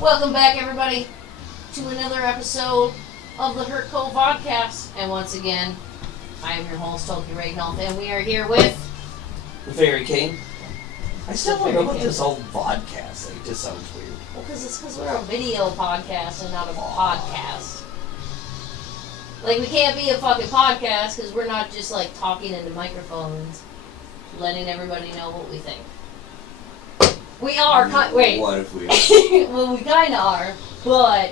Welcome back, everybody, to another episode of the Hurt Co vodcast. And once again, I am your host, Toki Regnolf, and we are here with the Fairy King. I still don't know about this whole vodcast thing. It just sounds weird. Well, because we're a video podcast and not a podcast. Like, we can't be a fucking podcast because we're not just, like, talking into microphones, letting everybody know what we think. We are, wait. What if we are? Well, we kind of are, but...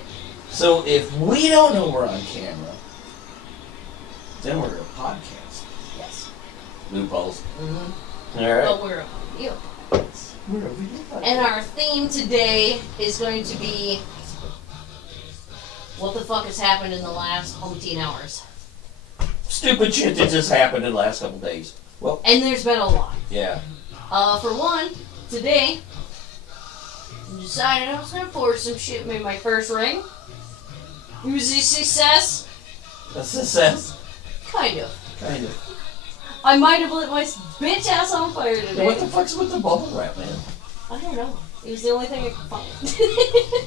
So, if we don't know we're on camera, then we're a podcast. Yes. Loopholes. Mm-hmm. Alright. But we're a video podcast. We're a video podcast. And our theme today is going to be... what the fuck has happened in the last 18 hours? Stupid shit that just happened in the last couple days. Well, And there's been a lot. yeah. For one, today, I decided I was going to pour some shit in my first ring. It was a success. A success? Kind of. Kind of. I might have lit my bitch ass on fire today. What the fuck's with the bubble wrap, man? I don't know. It was the only thing I could find.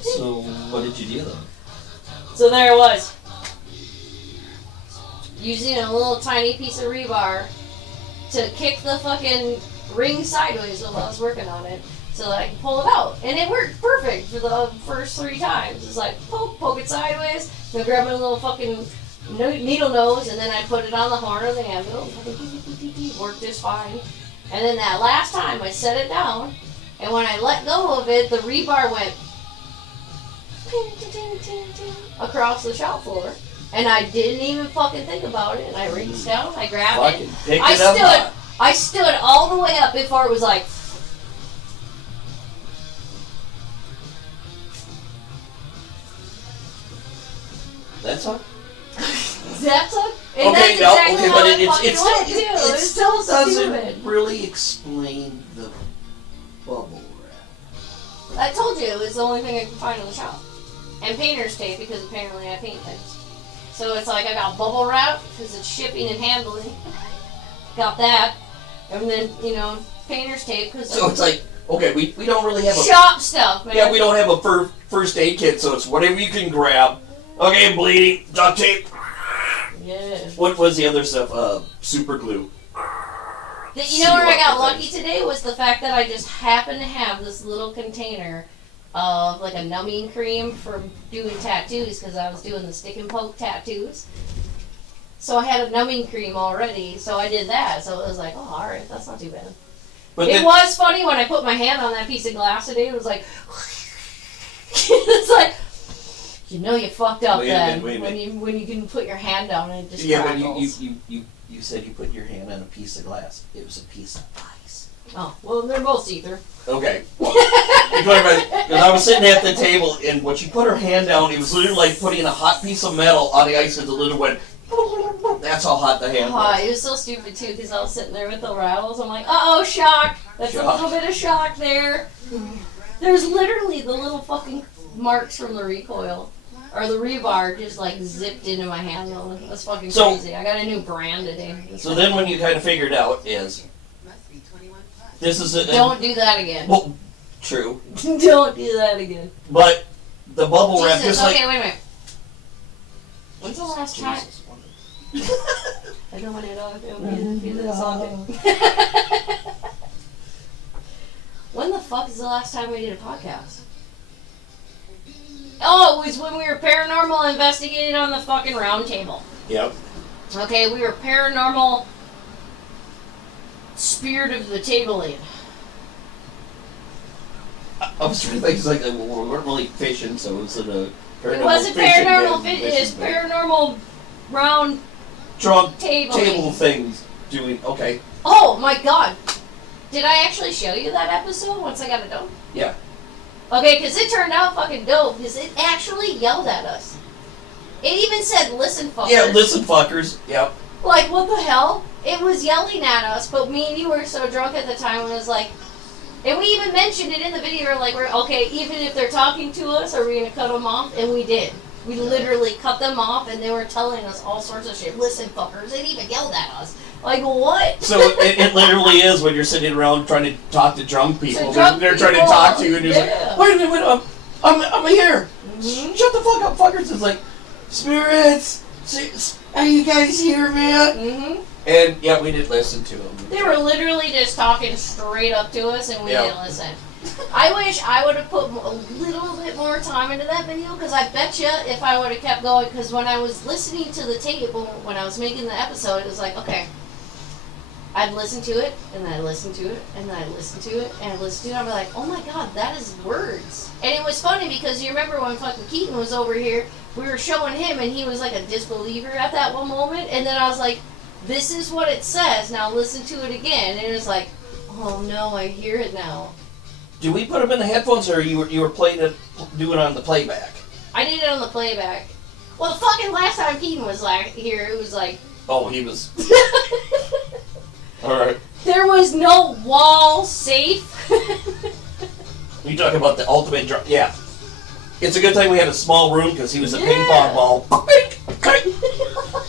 So, what did you do then? So there it was. Using a little tiny piece of rebar to kick the fucking ring sideways while I was working on it so that I could pull it out. And it worked perfect for the first 3 times. It's like, poke it sideways, then grab my little fucking needle nose, and then I put it on the horn of the anvil. Worked just fine. And then that last time I set it down, and when I let go of it, the rebar went across the shop floor. And I didn't even fucking think about it. And I reached down, I grabbed it. I stood all the way up before it was like. That's all? That's all? And okay, that's no, exactly okay, how but it still doesn't stupid. really explain the bubble wrap. I told you it was the only thing I could find in the shop. And painter's tape, because apparently I paint things. So it's like I got bubble wrap, because it's shipping and handling. Got that. And then, painter's tape, because... So it's like, okay, we don't really have a... shop stuff, man. Yeah, we don't have a first aid kit, so it's whatever you can grab. Okay, bleeding, duct tape. Yeah. What was the other stuff? Super glue. You know where I got lucky today was the fact that I just happened to have this little container of like a numbing cream for doing tattoos because I was doing the stick and poke tattoos. So I had a numbing cream already, so I did that. So it was like, oh, alright, that's not too bad. But it was funny when I put my hand on that piece of glass today, it was like, it's like, you fucked up then when you can put your hand down and it just crackles. But you said you put your hand on a piece of glass. It was a piece of ice. Oh, well, they're both see-through. Okay. Well, because I was sitting at the table, and when she put her hand down, it was literally like putting a hot piece of metal on the ice, and the lid went. That's how hot the hand was. It was so stupid too, because I was sitting there with the rattles. I'm like, uh-oh, shock. That's a little bit of shock there. There's literally the little fucking marks from the recoil. Or the rebar just like zipped into my hand. That's fucking crazy. I got a new brand today. So then when you kind of figured out is, this is don't do that again. Well, true. Don't do that again. But the bubble wrap just okay, wait a minute. When's the last time? I don't want it all. Do this all day. When the fuck is the last time we did a podcast? Oh, it was when we were paranormal investigating on the fucking round table. Yep. Okay, we were paranormal spirit of the tabling. I was trying to think, it's like we weren't really fishing, so it was a paranormal. It wasn't paranormal fishing, it was paranormal round drunk tabling. Table things doing, okay. Oh my god. Did I actually show you that episode once I got it done? Yeah. Okay, because it turned out fucking dope, because it actually yelled at us. It even said, listen, fuckers. Yeah, listen, fuckers. Yep. Like, what the hell? It was yelling at us, but me and you were so drunk at the time, and it was like... And we even mentioned it in the video, like, okay, even if they're talking to us, are we going to cut them off? And we did. We literally cut them off, and they were telling us all sorts of shit. Listen, fuckers. They even yelled at us. Like, what? So it literally is when you're sitting around trying to talk to drunk people. So they're trying to talk to you, and you're like, wait a minute, I'm here. Mm-hmm. Shut the fuck up, fuckers. It's like, spirits, are you guys here, man? Mm-hmm. And yeah, we did listen to them. They were literally just talking straight up to us, and we didn't listen. I wish I would have put a little bit more time into that video, because I bet you if I would have kept going, because when I was listening to the tape, when I was making the episode, it was like, okay, I'd listen to it, and then I'd listen to it, and then I'd listen to it, and I'd listen to it, and I'd be like, oh my god, that is words. And it was funny, because you remember when fucking Keaton was over here, we were showing him, and he was like a disbeliever at that one moment, and then I was like, this is what it says, now listen to it again, and it was like, oh no, I hear it now. Did we put them in the headphones, or you were playing it, doing it on the playback? I did it on the playback. Well, the fucking last time Keaton was here, it was like... Oh, he was... Alright. There was no wall safe. You talk about the ultimate drop. Yeah. It's a good thing we had a small room, because he was a ping pong ball.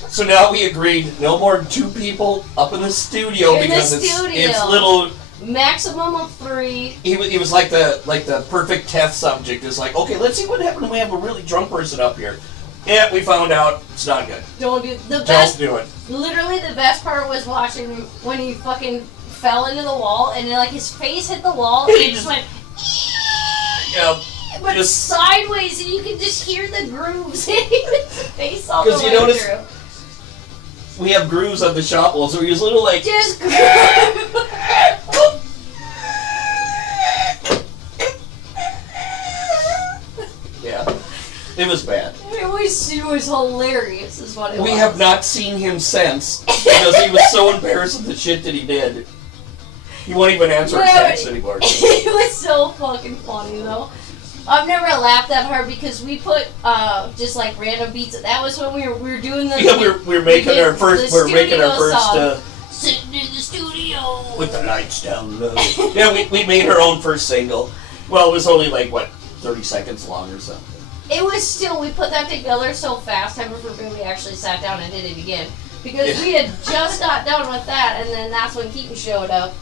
So now we agreed, no more than 2 people up in the studio, because it's little... Maximum of 3. He was like the perfect test subject. It's like, okay, let's see what happens when we have a really drunk person up here. Yeah, we found out it's not good. Don't do the best. Don't do it. Literally, the best part was watching when he fucking fell into the wall, and like his face hit the wall, and he just went. Yeah. But just sideways, and you can just hear the grooves hitting his face all the way you notice, through. We have grooves on the shop wall, so he was a little like... Just Yeah. It was bad. It was hilarious, is what it was. We have not seen him since, because he was so embarrassed of the shit that he did. He won't even answer our text anymore. It was so fucking funny, though. I've never laughed that hard, because we put just like random beats. That was when we were doing the... Yeah, we were making our first sitting in the studio with the lights down low. Yeah, we made our own first single. Well, it was only like, what, 30 seconds long or something. It was still, we put that together so fast, I remember when we actually sat down and did it again. Because we had just got done with that, and then that's when Keaton showed up.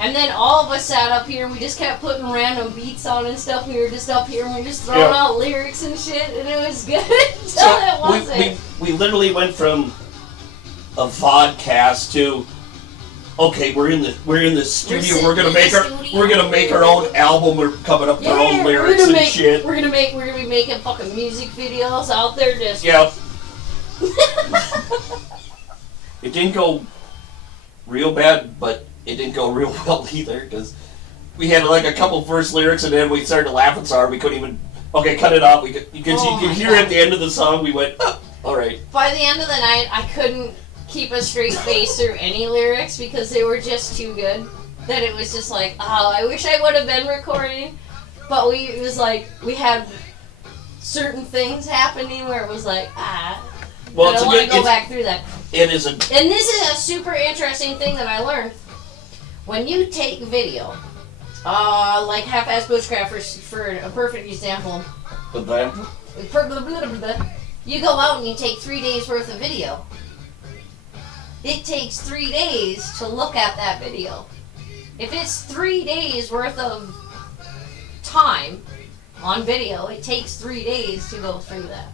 And then all of us sat up here, and we just kept putting random beats on and stuff. We were just up here, and we were just throwing out lyrics and shit, and it was good until it wasn't. We literally went from a vodcast to... Okay, we're in the studio. We're gonna make our own album. We're coming up with our own lyrics and shit. We're gonna be making fucking music videos out there. Just yeah. It didn't go real bad, but it didn't go real well either, because we had like a couple first lyrics, and then we started laughing so hard we couldn't even. Okay, cut it off. Because you could hear at the end of the song we went, oh, all right. By the end of the night, I couldn't keep a straight face through any lyrics, because they were just too good, that it was just like, oh, I wish I would have been recording, but it was like, we had certain things happening where it was like, well, I don't want to go back through that. It is And this is a super interesting thing that I learned. When you take video, like Half-Ass Bushcraft for a perfect example, you go out and you take 3 days worth of video. It takes 3 days to look at that video. If it's 3 days worth of time on video, it takes 3 days to go through that.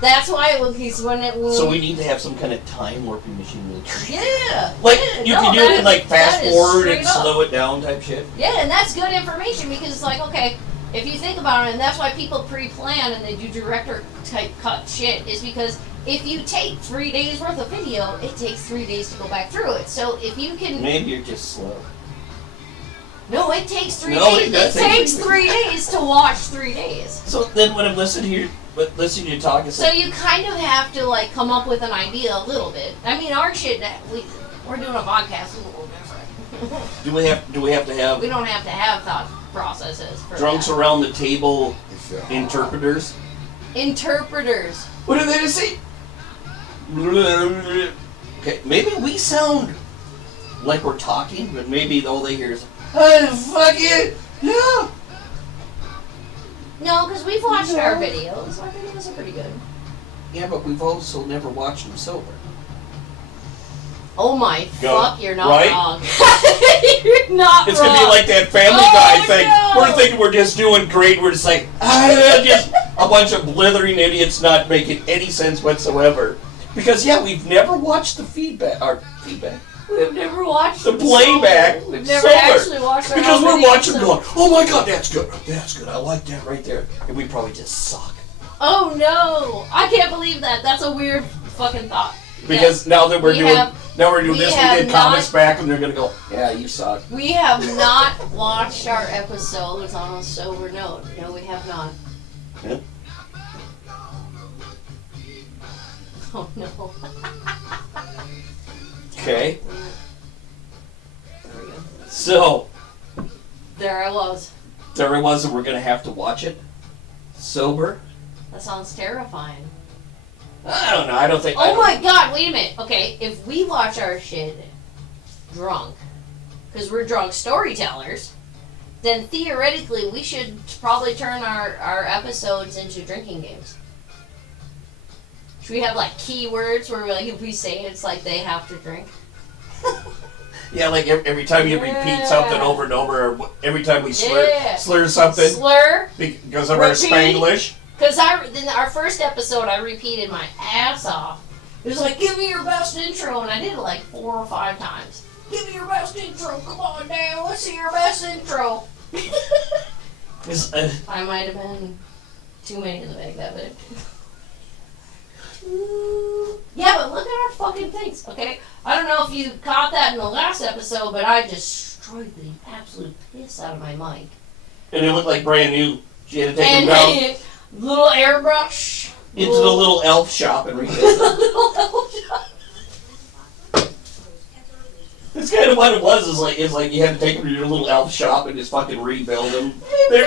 That's why it was when it was... So we need to have some kind of time warping machine. Yeah. Like, you can do it in like fast forward and slow it down type shit. Yeah, and that's good information, because it's like, okay, if you think about it, and that's why people pre-plan and they do director type cut shit, is because if you take 3 days worth of video, it takes 3 days to go back through it. So if you can... Maybe you're just slow. No, it takes 3 days. It takes 3 days to watch 3 days. So then when I'm listening to you talk, it's so you kind of have to like come up with an idea a little bit. I mean, our shit, we're doing a podcast, a little different. Do we have to have... We don't have to have thought processes for drunks that. Around the table interpreters? Interpreters. What do they just say? Okay, maybe we sound like we're talking, but maybe all they hear is, oh, fuck it, yeah. No, because we've watched our videos. Our videos are pretty good. Yeah, but we've also never watched them sober. Oh my fuck, you're not right? wrong. You're not It's wrong. gonna be like that Family Guy thing. No. We're thinking we're just doing great. We're just like, just a bunch of blithering idiots not making any sense whatsoever. Because, yeah, we've never watched the feedback. We've never watched the playback. We've never sober. actually watched it. Because we're watching going, oh my god, that's good. That's good. I like that right there. And we probably just suck. Oh no. I can't believe that. That's a weird fucking thought. Because now that we're doing this, we did comments back and they're gonna go, yeah, you suck. We have not watched our episodes on a sober note. No, we have not. Yep. Oh no. Okay. There we go. So There I was. there it was, and we're gonna have to watch it sober. That sounds terrifying. I don't know. I don't think. Oh my god, wait a minute. Okay, if we watch our shit drunk, because we're drunk storytellers, then theoretically we should probably turn our episodes into drinking games. Should we have like keywords where like if we say it, it's like they have to drink? Yeah, like every time you repeat something over and over, or every time we slur something Slur. because of our Spanglish. Because in our first episode, I repeated my ass off. It was like, give me your best intro, and I did it like 4 or 5 times. Give me your best intro. Come on, Dan. Let's see your best intro. I might have been too many in the bag that big. Yeah, but look at our fucking things, okay? I don't know if you caught that in the last episode, but I destroyed the absolute piss out of my mic. And it looked like brand new. She had to take them down little airbrush. into the little elf shop and rebuild it. Little elf shop. That's kind of what it was. Is like you had to take them to your little elf shop and just fucking rebuild them. They're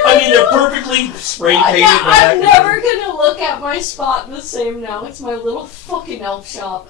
perfectly spray painted. I'm never gonna look at my spot the same now. It's my little fucking elf shop.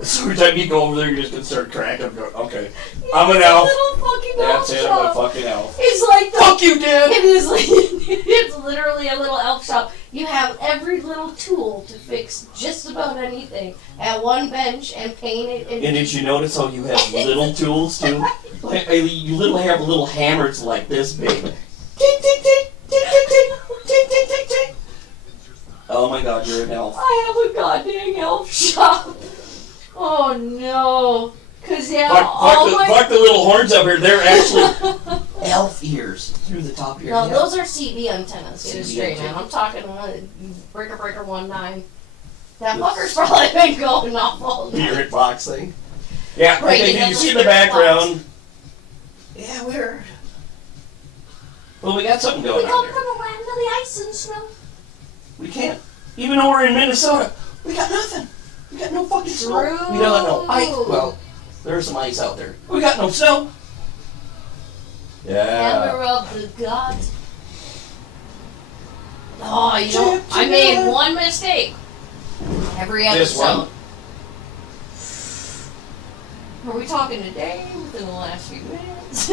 So every time you go over there, you're just gonna start cracking. I'm going, okay, I'm an elf. Little fucking That's elf it. shop. I'm a fucking elf. It's like fuck you, Dad. It is like it's literally a little elf shop. You have every little tool to fix just about anything at one bench and paint it. And did you notice how you have little tools too? Like, you literally have little hammers like this big. Tick, tick, tick, tick, tick, tick, tick, tick, tick, tick. Oh my God, you're an elf. I have a goddamn elf shop. Oh no. Cause yeah, fuck the little horns up here. They're actually elf ears through the top of your head. No, those are CB antennas. Get it straight, antenna. man. I'm talking breaker 19. That fucker's probably been going off all night. Spirit box thing. Yeah, Right, okay, you see in the background. Yeah, we're. Well, we got something going We on come here. from a land of the ice and snow. We can't. Even though we're in Minnesota, we got nothing. We got no fucking snow. True. We don't have no ice. Well, there's some ice out there. We got no snow. Yeah. Hammer of the gods. Oh, you know, I made one mistake. Every episode. This one? Are we talking today? Within the last few minutes?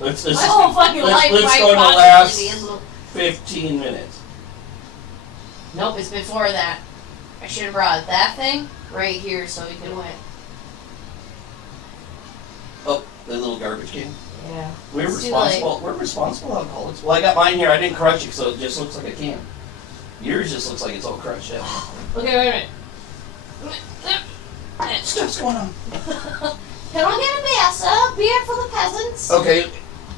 Let's My whole fucking life let's might go in the possibly last be a little... 15 minutes. Nope, it's before that. I should have brought that thing right here so we could win. Oh, the little garbage can. Yeah. We're It's too responsible. late. We're responsible alcoholics. Well, I got mine here. I didn't crush it, so it just looks like a can. Yours just looks like it's all crushed out. Okay, wait a minute. Stuff's going on. Can I get a beer, sir? Beer for the peasants. Okay,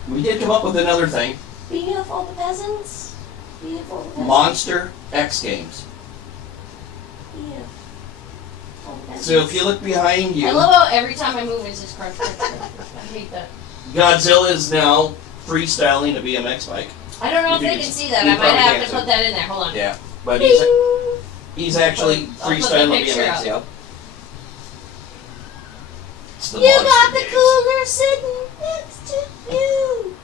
we did come up with another thing. Beer for the peasants. Beer for the peasants. Monster X Games. Beer for the peasants. So if you look behind you, I love how every time I move it's just crunch, crunch, crunch. I hate that. Godzilla is now freestyling a BMX bike. I don't know if You they can- can see that. you I might probably have can't to see. put that in there. Hold on. Yeah, but Bing. he's actually I'll put the freestyling a picture BMX. up. Yeah. It's the You monster got the games. cooler sitting next to you.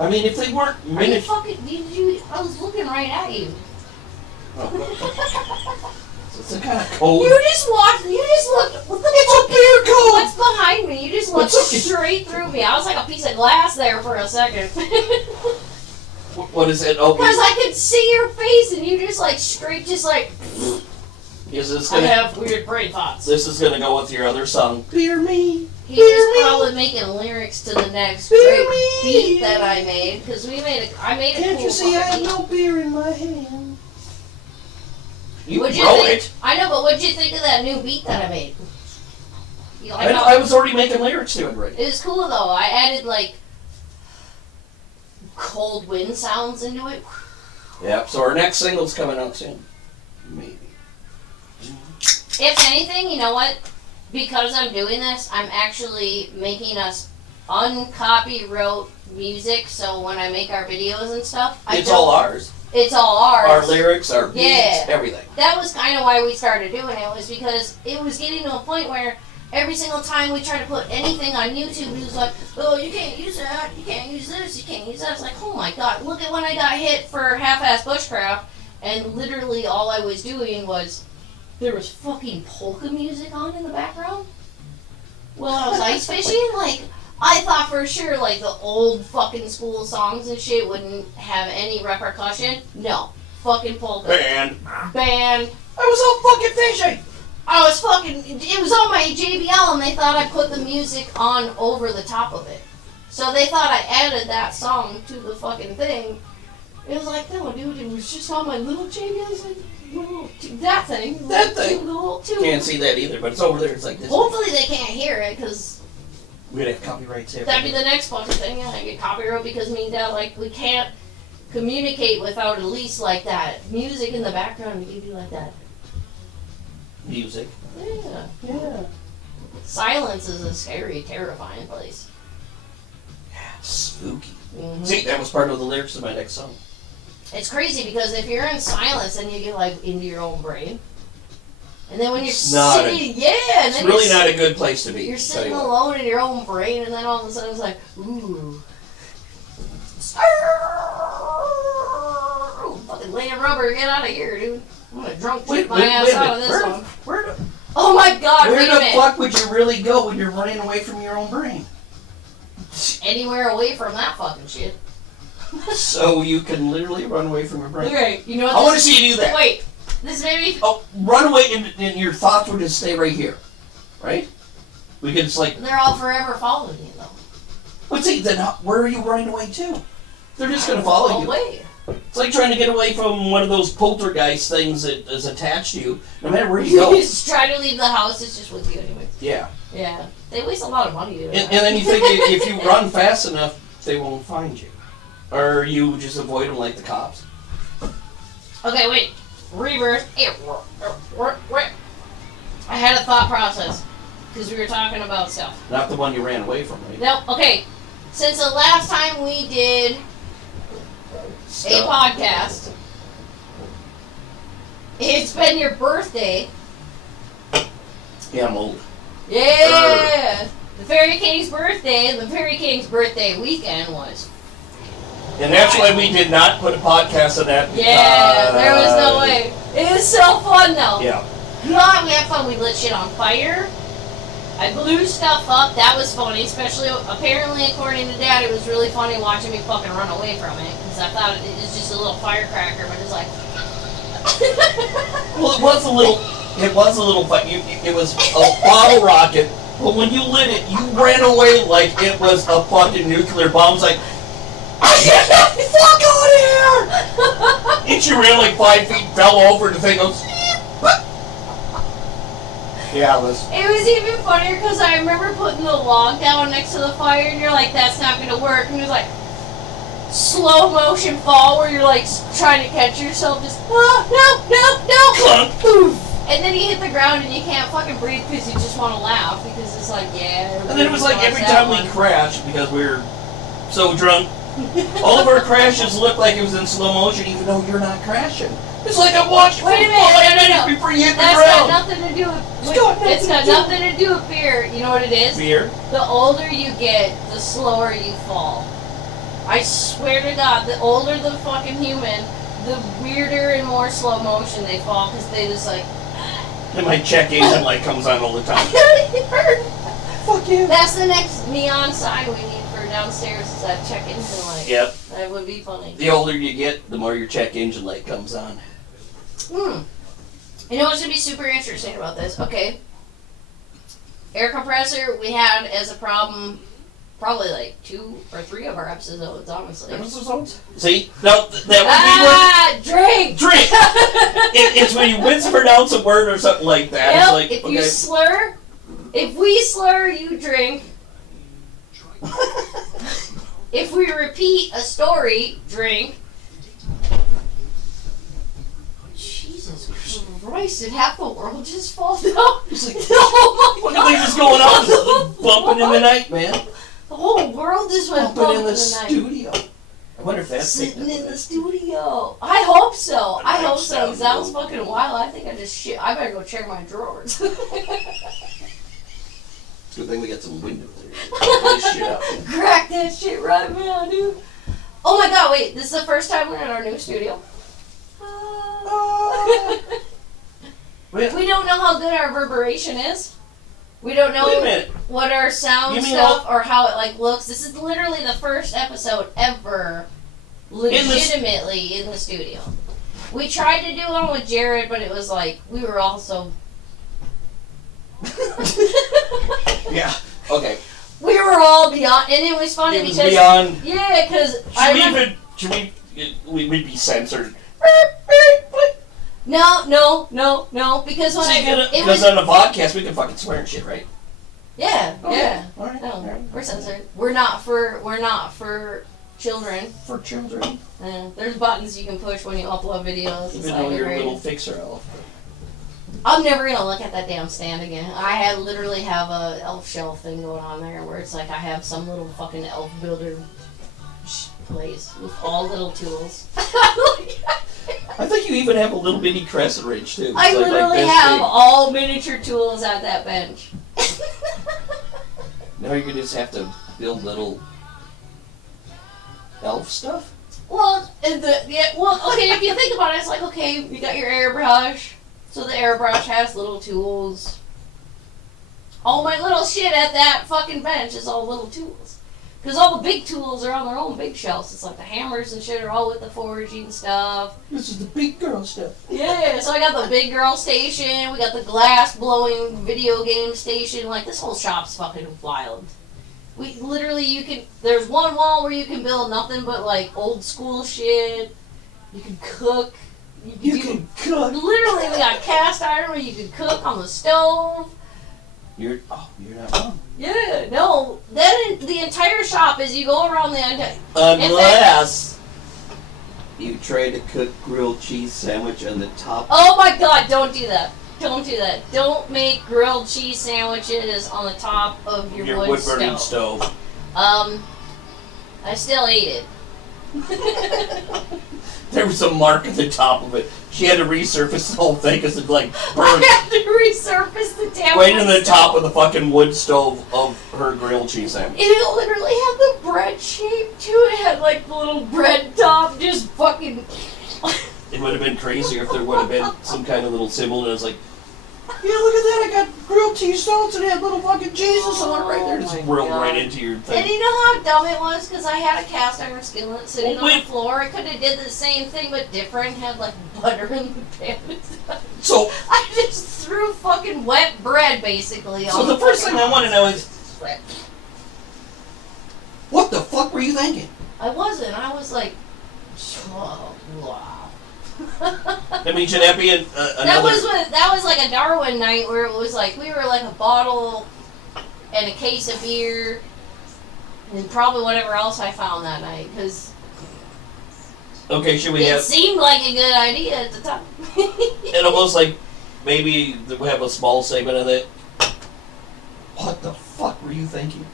I mean, if they weren't Are you minute. fucking? I was looking right at you. It's a kind of cold. You just walked. You just looked. What the fuck? beer code. What's behind me? You just looked straight through me. I was like a piece of glass there for a second. What is it? Oh, Because I could see your face, and you just like straight, just like. Is this I gonna? have weird brain thoughts. This is gonna go with your other song. Beer me. He's probably making lyrics to the next great beat that I made because I made a Can't cool you see I have beat. no beer in my hand? You What'd wrote think? it. I know, but what'd you think of that new beat that I made? You like I know. how- I was already making lyrics to it already. It was cool though. I added like cold wind sounds into it. Yep. So our next single's coming out soon. Maybe. If anything, you know what? Because I'm doing this, I'm actually making us uncopyright music. So when I make our videos and stuff, It's all ours. It's all ours. Our lyrics, our beats, Yeah. everything. That was kind of why we started doing it. Was because it was getting to a point where every single time we tried to put anything on YouTube, it was like, oh, you can't use that, you can't use this, you can't use that. It's like, oh my god, look at when I got hit for half-ass bushcraft, and literally all I was doing was, there was fucking polka music on in the background while I was ice fishing. Like, I thought for sure, like, the old fucking school songs and shit wouldn't have any repercussion. No. Fucking polka. Band. Band. I was all fucking fishing. I was fucking, it was on my JBL and they thought I put the music on over the top of it. So they thought I added that song to the fucking thing. It was like, no dude, it was just on my little JBL. It's like, that thing. That thing. The little tube. Can't see that either, but it's over there. It's like this. Hopefully they can't hear it because We'd have copyrights here. that'd be the next fucking thing. Yeah, I get copyright because me and Dad, like, we can't communicate without at least like that music in the background to give you like that. Music. Yeah. Yeah. Silence is a scary, terrifying place. Spooky. Mm-hmm. See, that was part of the lyrics of my next song. It's crazy because if you're in silence, then you get like into your own brain. And then when you're It's not sitting, and It's then really not a good place to be. you're tell you sitting what. alone in your own brain, and then all of a sudden it's like, ooh. Fucking laying rubber, get out of here, dude. I'm gonna drunk kick my ass a out of minute. this one. Where Oh my god, where wait a the minute. fuck would you really go when you're running away from your own brain? Anywhere away from that fucking shit. So you can literally run away from your brain. Okay, you know what I want to this- see you do that. Wait, this made me... Oh, run away and your thoughts would just stay right here. Right? We could just like... They're all forever following you, though. But see, then where are you running away to? They're just going to follow you. Away. It's like trying to get away from one of those poltergeist things that is attached to you, no matter where you go. You just try to leave the house, it's just with you anyway. Yeah. Yeah. They waste a lot of money doing And that. then you think if you run fast enough, they won't find you. Or you just avoid them like the cops. Okay, wait. Rebirth. I had a thought process. Because we were talking about stuff. Not the one you ran away from, right? No, okay. Since the last time we did a Stuff. podcast, it's been your birthday. Yeah, I'm old. Yeah! The Fairy King's birthday, and the Fairy King's birthday weekend was... And that's why we did not put a podcast on that. Yeah, there was no way. It was so fun, though. Yeah. God, we had fun. We lit shit on fire. I blew stuff up. That was funny. Especially, apparently, according to Dad, it was really funny watching me fucking run away from it. Because I thought it was just a little firecracker, but it was like... Well, it was a little, but it was a bottle rocket. But when you lit it, you ran away like it was a fucking nuclear bomb. It's like, fuck out of here! And she ran like 5 feet, fell over, and the thing goes. Yeah, it was. It was even funnier because I remember putting the log down next to the fire, and you're like, that's not going to work. And it was like, slow motion fall where you're like trying to catch yourself, just, no, Clunk. poof. And then you hit the ground and you can't fucking breathe because you just want to laugh because it's like, yeah. And then it was like every that time we one. crashed, because we were so drunk, all of our crashes looked like it was in slow motion, even though you're not crashing. It's like I'm watching. Wait a minute, no. Before you hit the That's ground. got nothing to do with. It's got nothing to do with fear. You know what it is? Fear. The older you get, the slower you fall. I swear to God, the older the fucking human, the weirder and more slow motion they fall because they just like. And my check engine light comes on all the time. Fuck you. That's the next neon sign we need for downstairs is that check engine light. Yep. That would be funny. The older you get, the more your check engine light comes on. You know what's going to be super interesting about this? Okay. Air compressor, we had as a problem probably like 2 or 3 of our episodes, honestly. Episodes? See? No, that would be drink! Drink! It's when you mispronounce a word or something like that. Yep, It's like, if okay. you slur, if we slur, you drink. If we repeat a story, drink. Jesus Christ, did half the world just fall down? It's like, what do you think is going on? Bumping in the night, man. The whole world just went bumping in the night. studio. I wonder if that's sitting in the studio. I hope so. I hope so. Because that was fucking wild. I think I just shit. I better go check my drawers. It's a good thing we got some windows there. This shit out. Crack that shit right now, dude. Oh my god, wait. This is the first time we're in our new studio. We don't know how good our reverberation is. We don't know what our sound stuff or how it like looks. This is literally the first episode ever legitimately in the studio. We tried to do one with Jared, but it was like we were all so yeah. Okay. We were all beyond, and it was funny because beyond. Yeah, because we'd be censored. No, because when because on the vodcast we can fucking swear and shit, right? Yeah, okay. Yeah. All right. No, all right. We're censored. We're not for children. For children. There's buttons you can push when you upload videos. Even though you're a little fixer elf. I'm never gonna look at that damn stand again. I literally have a elf shelf thing going on there where it's like I have some little fucking elf builder place with all little tools. I think you even have a little bitty crescent wrench too. I literally have all miniature tools at that bench. Now you just have to build little elf stuff? Well, okay, if you think about it, it's like, okay, you got your airbrush. So the airbrush has little tools. All my little shit at that fucking bench is all little tools. Because all the big tools are on their own big shelves. It's like the hammers and shit are all with the forging stuff. This is the big girl stuff. Yeah, so I got the big girl station. We got the glass blowing video game station. Like, this whole shop's fucking wild. We literally, there's one wall where you can build nothing but like old school shit. You can cook. You can cook. Literally, we got cast iron where you can cook on the stove. You're not wrong. Yeah, no. Then the entire shop is you go around the entire. Unless you try to cook grilled cheese sandwich on the top. Oh my god! Don't do that. Don't do that. Don't make grilled cheese sandwiches on the top of your wood burning stove. I still ate it. There was a mark at the top of it. She had to resurface the whole thing because it like burned. I had to resurface the damn right in the top of the fucking wood stove of her grilled cheese sandwich. It literally had the bread shape too. It had like the little bread top, just fucking. It would have been crazier if there would have been some kind of little symbol and it was like, yeah, look at that, I got grilled cheese stones and it had little fucking Jesus on it right there. Just rolled right into your thing. And you know how dumb it was? Because I had a cast iron skillet sitting on the floor. I could have did the same thing but different, had like butter in the pan. So I just threw fucking wet bread basically on. So the first thing I want to know is, what the fuck were you thinking? I wasn't. I was like, oh, wow. I mean, should that be another... That was like a Darwin night where it was like, we were like a bottle and a case of beer and probably whatever else I found that night, because okay, should we have... It seemed like a good idea at the time. And almost like, maybe we have a small segment of it. What the fuck were you thinking?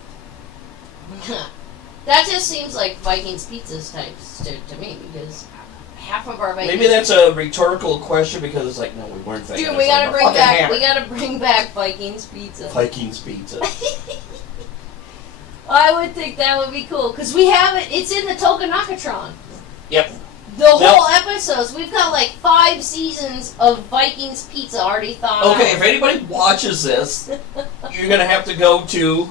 That just seems like Vikings pizzas types to me, because half of our Vikings... Maybe that's a rhetorical question because it's like, no, we weren't thinking. Dude, we gotta bring back Vikings pizza. Vikings pizza. I would think that would be cool, because we have it, it's in the Tokanakatron. Yep. The whole episodes, we've got like 5 seasons of Vikings pizza already thought out. Okay, if anybody watches this, you're gonna have to go to...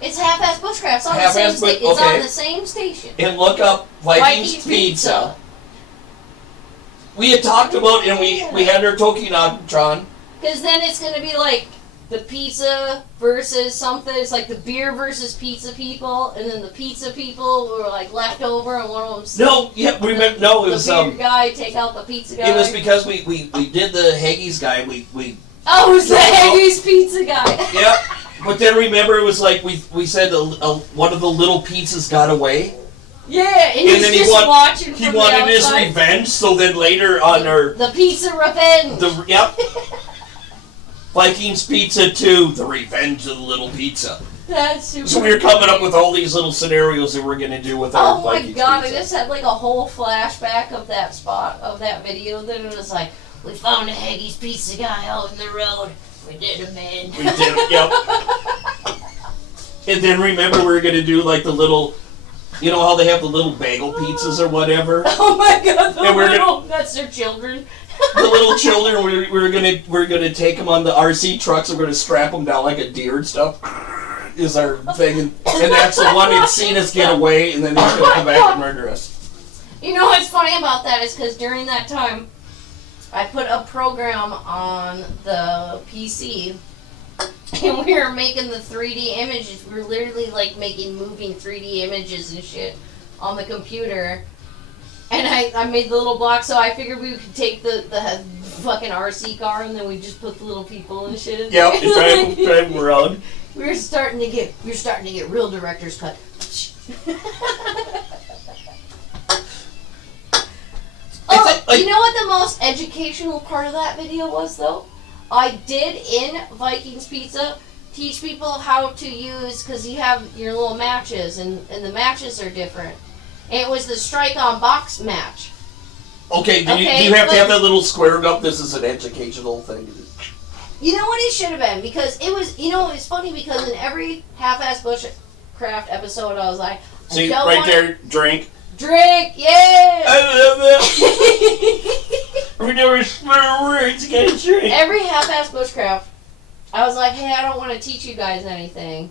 It's Half-Ass Bushcraft. It's on the same station. It's on the same station. And look up Vikings pizza. We had talked about it, and we had our Tokinatron. Because then it's going to be like the pizza versus something. It's like the beer versus pizza people, and then the pizza people were like left over, and one of them. No, yeah, remember? No, it was the beer guy take out the pizza guy. It was because we did the Haggis guy. Oh, it was the Haggis pizza guy. Yeah, but then remember, it was like we said one of the little pizzas got away. Yeah, and then he watching. He wanted his revenge, so then later on the pizza revenge. Yep. Vikings Pizza 2, The Revenge of the Little Pizza. That's super. So we were coming up with all these little scenarios that we're going to do with our Vikings Pizza. Oh my god, I just had like a whole flashback of that spot, of that video. Then it was like, we found a Haggis Pizza guy out in the road. We did him in. We did him, yep. And then remember we were going to do like the little, you know how they have the little bagel pizzas or whatever? Oh my god, that's their children. The little children, we're gonna take them on the RC trucks. And we're gonna strap them down like a deer and stuff. Is our thing, and that's the one that's seen us get away, and then he's gonna come back and murder us. You know what's funny about that is because during that time, I put a program on the PC, and we were making the 3D images. We were literally like making moving 3D images and shit on the computer. And I made the little block, so I figured we could take the fucking RC car, and then we just put the little people and shit in there. Yep, drive them around. We were starting to get real director's cut. You know what the most educational part of that video was, though? I did in Vikings Pizza teach people how to use, because you have your little matches, and the matches are different. It was the strike on box match. Okay, do you have to have that little square up? This is an educational thing. You know what it should have been? Because it was, it's funny because in every half-ass bushcraft episode I was like, see, right there, drink. Drink, yeah! I love that. We never spell words, you gotta drink. Every half-ass bushcraft, I was like, hey, I don't want to teach you guys anything.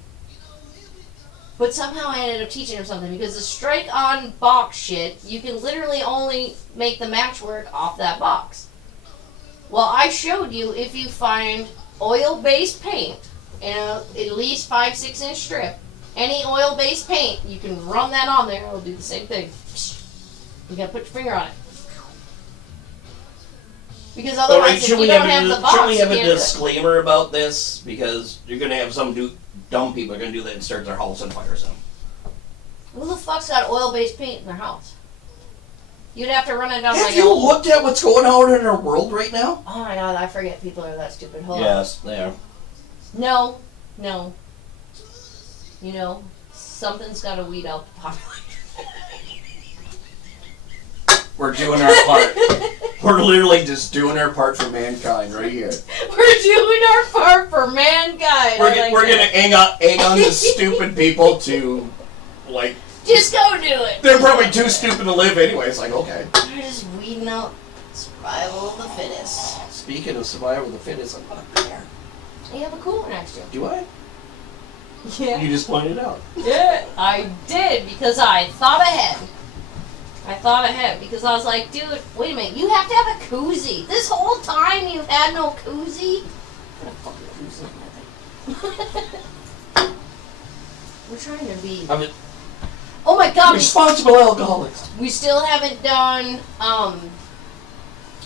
But somehow I ended up teaching him something, because the strike on box shit, you can literally only make the match work off that box. Well, I showed you if you find oil-based paint in at least 5-6 inch strip, any oil-based paint, you can run that on there, it'll do the same thing. You gotta put your finger on it. Because otherwise, if you don't have the box, should we have a disclaimer about this? Because you're gonna have some dumb people are going to do that and start their house on fire. So, who the fuck's got oil-based paint in their house? You'd have to run it down. Have you looked at what's going on in our world right now? Oh my god, I forget people are that stupid. Hold on. Yes, they are. No. Something's got to weed out the population. We're doing our part. We're literally just doing our part for mankind right here. We're doing our part for mankind. We're going to egg on the stupid people to, like... Just go do it. They're probably too stupid to live anyway. It's like, okay. We're just weeding out survival of the fittest. Speaking of survival of the fittest, I'm not there. You have a cooler next to you. Do I? Yeah. You just pointed it out. Yeah, I did, because I thought ahead. Because I was like, dude, wait a minute, you have to have a koozie. This whole time you've had no koozie? What a fucking koozie. We're trying to be... oh my god. Responsible alcoholics. We still haven't done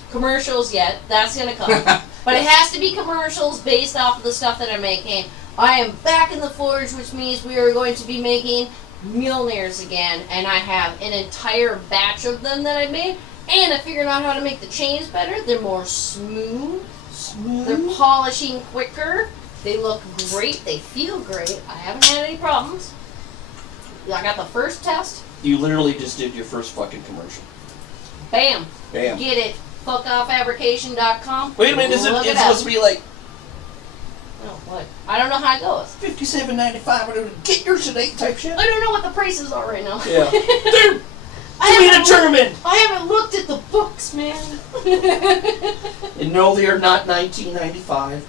commercials yet. That's going to come. But it has to be commercials based off of the stuff that I'm making. I am back in the forge, which means we are going to be making Mjolnirs again, and I have an entire batch of them that I made, and I figured out how to make the chains better. They're more smooth. They're polishing quicker. They look great. They feel great. I haven't had any problems. I got the first test. You literally just did your first fucking commercial. Bam. Bam. Get it. Fuckoffabrication.com. Wait a minute, it's supposed to be like... Oh, what? I don't know how it goes. $57.95. Get yours today type shit. I don't know what the prices are right now. Yeah. They're to be determined. I haven't looked at the books, man. And no, they are not $19.95.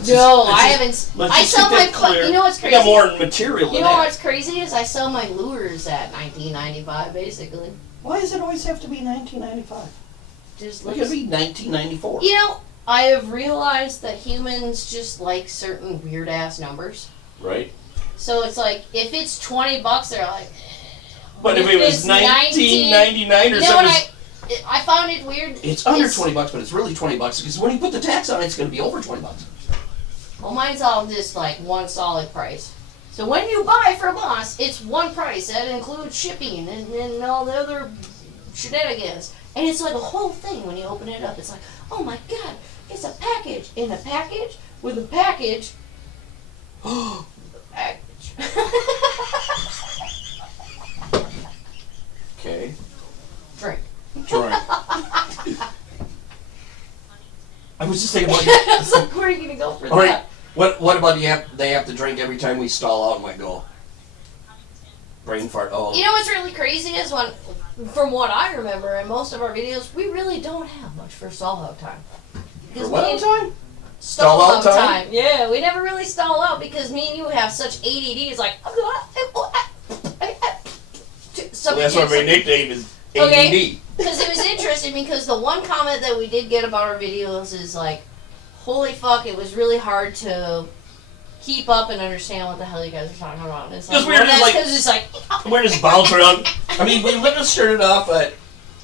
I haven't. I sell my. You know what's crazy? I got more material. You know what's crazy is I sell my lures at $19.95 basically. Why does it always have to be $19.95? just Look at me, 1994. You know, I have realized that humans just like certain weird ass numbers. Right. So it's like, if it's $20, they're like. But if it was 19.99 or something. I found it weird. It's under $20, but it's really $20 because when you put the tax on it, it's going to be over $20. Well, mine's all just like one solid price. So when you buy from us, it's one price. That includes shipping and all the other shenanigans. And it's like a whole thing when you open it up. It's like, oh my god, it's a package in a package with a package. Package. Okay. Drink. I was just thinking about you. It's like, where are you gonna go for all that? Right. What about they have to drink every time we stall out and like go brain fart? Oh. You know what's really crazy is from what I remember in most of our videos, we really don't have much for stall out time. For what time? Stall out time. Yeah, we never really stall out because me and you have such ADD. It's like. So that's why my nickname is ADD. Okay. Because it was interesting because the one comment that we did get about our videos is like, holy fuck, it was really hard to keep up and understand what the hell you guys are talking about. It's like, we're just bouncing around. I mean, we literally started off at,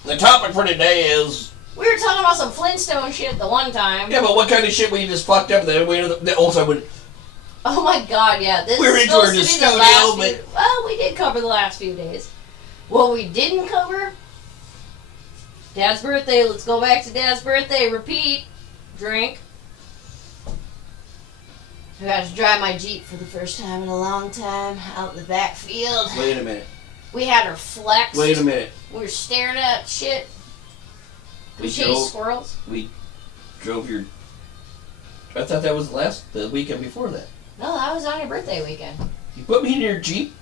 the topic for today is... We were talking about some Flintstone shit the one time. Yeah, but what kind of shit we just fucked up there? Oh my god, yeah. This we're is into our supposed to be the last few... Well, we did cover the last few days. What we didn't cover... Dad's birthday. Let's go back to Dad's birthday. Repeat. Drink. I got to drive my Jeep for the first time in a long time out in the backfield. Wait a minute. We had her flexed. Wait a minute. We were staring at shit. We chased squirrels. We drove your... I thought that was the weekend before that. No, that was on your birthday weekend. You put me in your Jeep?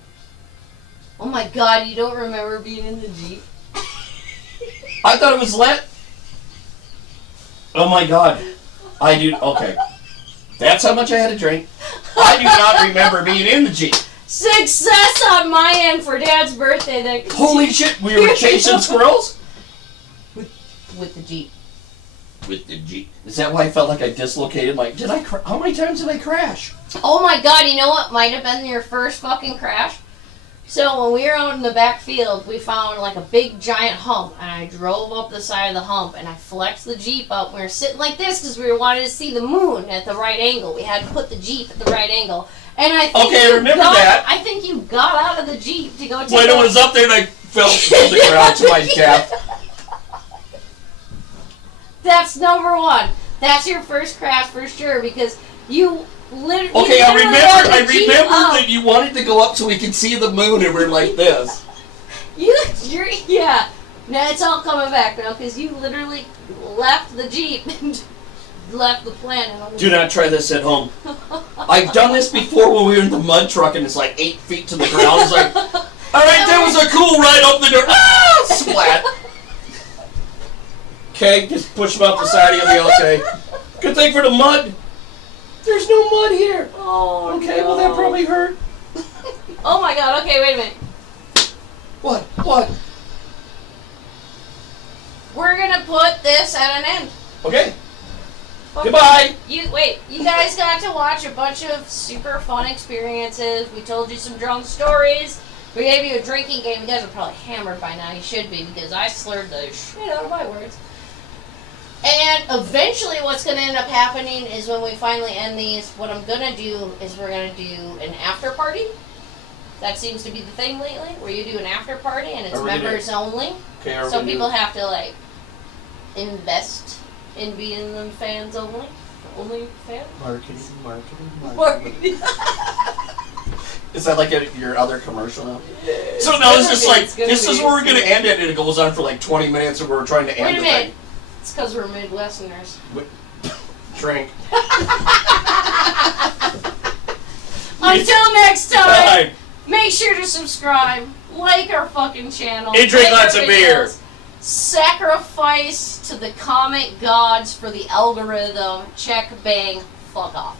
Oh my god, you don't remember being in the Jeep? I thought it was lit. Oh my god. I do. Okay. That's how much I had to drink. I do not remember being in the Jeep. Success on my end for Dad's birthday. Then. Holy shit, we were chasing squirrels? With the Jeep. With the Jeep. Is that why I felt like I dislocated? Like, how many times did I crash? Oh my god, you know what might have been your first fucking crash? So when we were out in the backfield, we found like a big giant hump, and I drove up the side of the hump, and I flexed the Jeep up. We were sitting like this because we wanted to see the moon at the right angle. We had to put the Jeep at the right angle. And I think I think you got out of the Jeep to go take when it was up there and I fell to the ground to my death. That's number one. That's your first crash for sure because you literally... Okay, I remember that you wanted to go up so we could see the moon and we're like this. Yeah. Now it's all coming back now because you literally left the Jeep and left the planet. Do not try this at home. I've done this before when we were in the mud truck and it's like 8 feet to the ground. It's like, alright, that was a cool ride up the door. Ah! Splat. Okay, just push them out the side of you. Okay. Good thing for the mud. There's no mud here. Oh, okay, no. Well, that probably hurt. Oh my god, okay, wait a minute. What? We're gonna put this at an end. Okay. Goodbye. You guys got to watch a bunch of super fun experiences. We told you some drunk stories. We gave you a drinking game. You guys are probably hammered by now. You should be because I slurred the shit out of my words. And eventually what's going to end up happening is when we finally end these, what I'm going to do is we're going to do an after party. That seems to be the thing lately, where you do an after party and it's members only. Okay, so people have to like invest in being the fans only. Only fans? Marketing. Is that like your other commercial now? So no, it's just like, this is where we're going to end it and it goes on for like 20 minutes and we're trying to end the thing. It's because we're Midwesterners. Drink. Until next time, make sure to subscribe, like our fucking channel, and drink lots of beer. Sacrifice to the comment gods for the algorithm. Check, bang, fuck off.